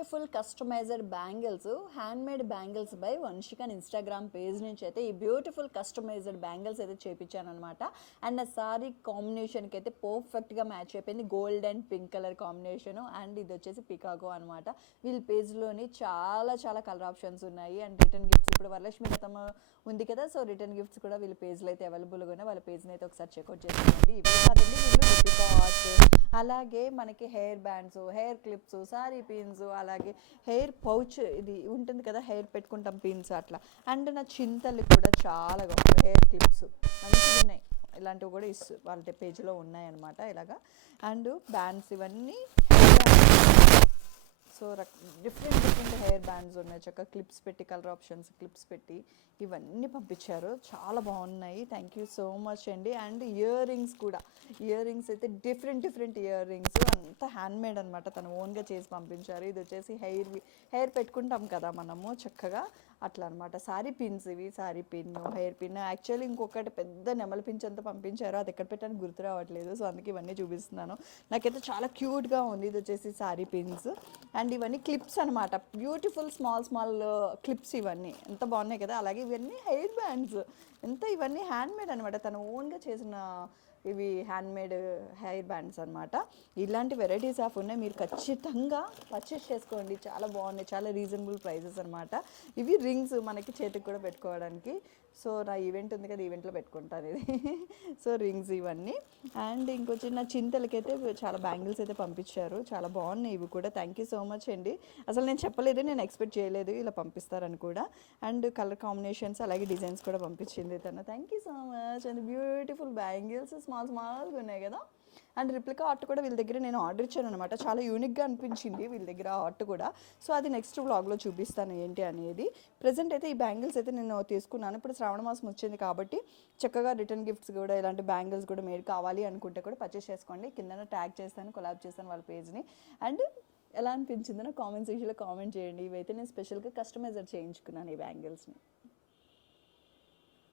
Beautiful customised bangles, handmade bangles by Vamshikan Instagram page నుంచి అయితే ఈ బ్యూటిఫుల్ కస్టమైజ్డ్ బ్యాంగిల్స్ అయితే చేపించాను అనమాట. అండ్ నా సారీ కాంబినేషన్కి అయితే పర్ఫెక్ట్గా మ్యాచ్ అయిపోయింది. Gold and pink colour combination. And ఇది వచ్చేసి పికాగో అనమాట. వీళ్ళ పేజ్లోని చాలా చాలా కలర్ ఆప్షన్స్ ఉన్నాయి. అండ్ రిటర్న్ గిఫ్ట్స్ ఇప్పుడు వరలక్ష్మి వ్రతం ఉంది కదా, సో రిటర్న్ గిఫ్ట్స్ కూడా వీళ్ళ పేజ్లో అయితే అవైలబుల్గా ఉన్నాయి. వాళ్ళ పేజ్ని అయితే ఒకసారి చెక్అవుట్ చేసుకోండి. ఇవి కాదండి, వీళ్ళు పికాట్స్, అలాగే మనకి hair bands, hair clips, sorry pins, అలాగే హెయిర్ పౌచ్ ఇది ఉంటుంది కదా, హెయిర్ పెట్టుకుంటాం పిన్స్ అట్లా. అండ్ నా చింతలు కూడా చాలా హెయిర్ క్లిప్స్ మంచిగా ఉన్నాయి. ఇలాంటివి కూడా వాళ్ళ పేజ్లో ఉన్నాయన్నమాట ఇలాగా. అండ్ బ్యాండ్స్ ఇవన్నీ సో డిఫరెంట్ హెయిర్ బ్యాండ్స్ ఉన్నాయి. చక్కగా క్లిప్స్ పెట్టి, కలర్ ఆప్షన్స్ క్లిప్స్ పెట్టి ఇవన్నీ పంపించారు. చాలా బాగున్నాయి. థ్యాంక్ యూ సో మచ్ అండి. అండ్ ఇయర్ రింగ్స్ కూడా, ఇయర్ రింగ్స్ అయితే డిఫరెంట్ ఇయర్ రింగ్స్ అంతా హ్యాండ్మేడ్ అనమాట. తను ఓన్గా చేసి పంపించారు. ఇది వచ్చేసి హెయిర్ పెట్టుకుంటాం కదా మనము చక్కగా అట్లా అనమాట. సారీ పిన్స్, ఇవి sorry pin, hair pin. Actually ఇంకొకటి పెద్ద నెమలి పించ్ అంతా పంపించారు, అది ఎక్కడ పెట్టాను గుర్తు రావట్లేదు. సో అందుకే ఇవన్నీ చూపిస్తున్నాను. నాకైతే చాలా క్యూట్గా ఉంది. ఇది వచ్చేసి సారీ పిన్స్. అండ్ ఇవన్నీ క్లిప్స్ అనమాట. బ్యూటిఫుల్ స్మాల్ క్లిప్స్ ఇవన్నీ ఎంత బాగున్నాయి కదా. అలాగే ఇవన్నీ హెయిర్ బ్యాండ్స్, ఇవన్నీ హ్యాండ్మేడ్ అనమాట. తను ఓన్గా చేసిన ఇవి హ్యాండ్మేడ్ హెయిర్ బ్యాండ్స్ అనమాట. ఇలాంటి వెరైటీస్ ఆఫ్ ఉన్నాయి. మీరు ఖచ్చితంగా పర్చేస్ చేసుకోండి. చాలా బాగున్నాయి, చాలా రీజనబుల్ ప్రైజెస్ అనమాట. ఇవి రింగ్స్ మనకి చేతికి కూడా పెట్టుకోవడానికి. సో నా ఈవెంట్ ఉంది కదా, ఈవెంట్లో పెట్టుకుంటాను ఇది. సో రింగ్స్ ఇవన్నీ. అండ్ ఇంకొచ్చి నా చింతలకైతే చాలా బ్యాంగిల్స్ అయితే పంపించారు. చాలా బాగున్నాయి ఇవి కూడా. థ్యాంక్ యూ సో మచ్ అండి. అసలు నేను చెప్పలేదు, నేను ఎక్స్పెక్ట్ చేయలేదు ఇలా పంపిస్తారని కూడా. అండ్ కలర్ కాంబినేషన్స్ అలాగే డిజైన్స్ కూడా పంపించింది తను. Thank you so much. And beautiful bangles స్మాల్గా ఉన్నాయి కదా. అండ్ రిప్లికా ఆర్ట్ కూడా వీళ్ళ దగ్గర నేను ఆర్డర్ ఇచ్చాను అనమాట. చాలా యూనిక్గా అనిపించింది వీళ్ళ దగ్గర ఆర్ట్ కూడా. సో అది నెక్స్ట్ వ్లాగ్లో చూపిస్తాను ఏంటి అనేది. ప్రజెంట్ అయితే ఈ బ్యాంగిల్స్ అయితే నేను తీసుకున్నాను. ఇప్పుడు శ్రావణ మాసం వచ్చింది కాబట్టి చక్కగా రిటర్న్ గిఫ్ట్స్ కూడా ఇలాంటి బ్యాంగిల్స్ కూడా మీరు కావాలి అనుకుంటే కూడా పర్చేస్ చేసుకోండి. కింద ట్యాగ్ చేస్తాను, కొలాబ్ చేస్తాను వాళ్ళ పేజ్ని. అండ్ ఎలా అనిపించిందో నా కామెంట్ సెక్షన్లో కామెంట్ చేయండి. ఇవైతే నేను స్పెషల్గా కస్టమైజర్ చేయించుకున్నాను ఈ బ్యాంగిల్స్ని.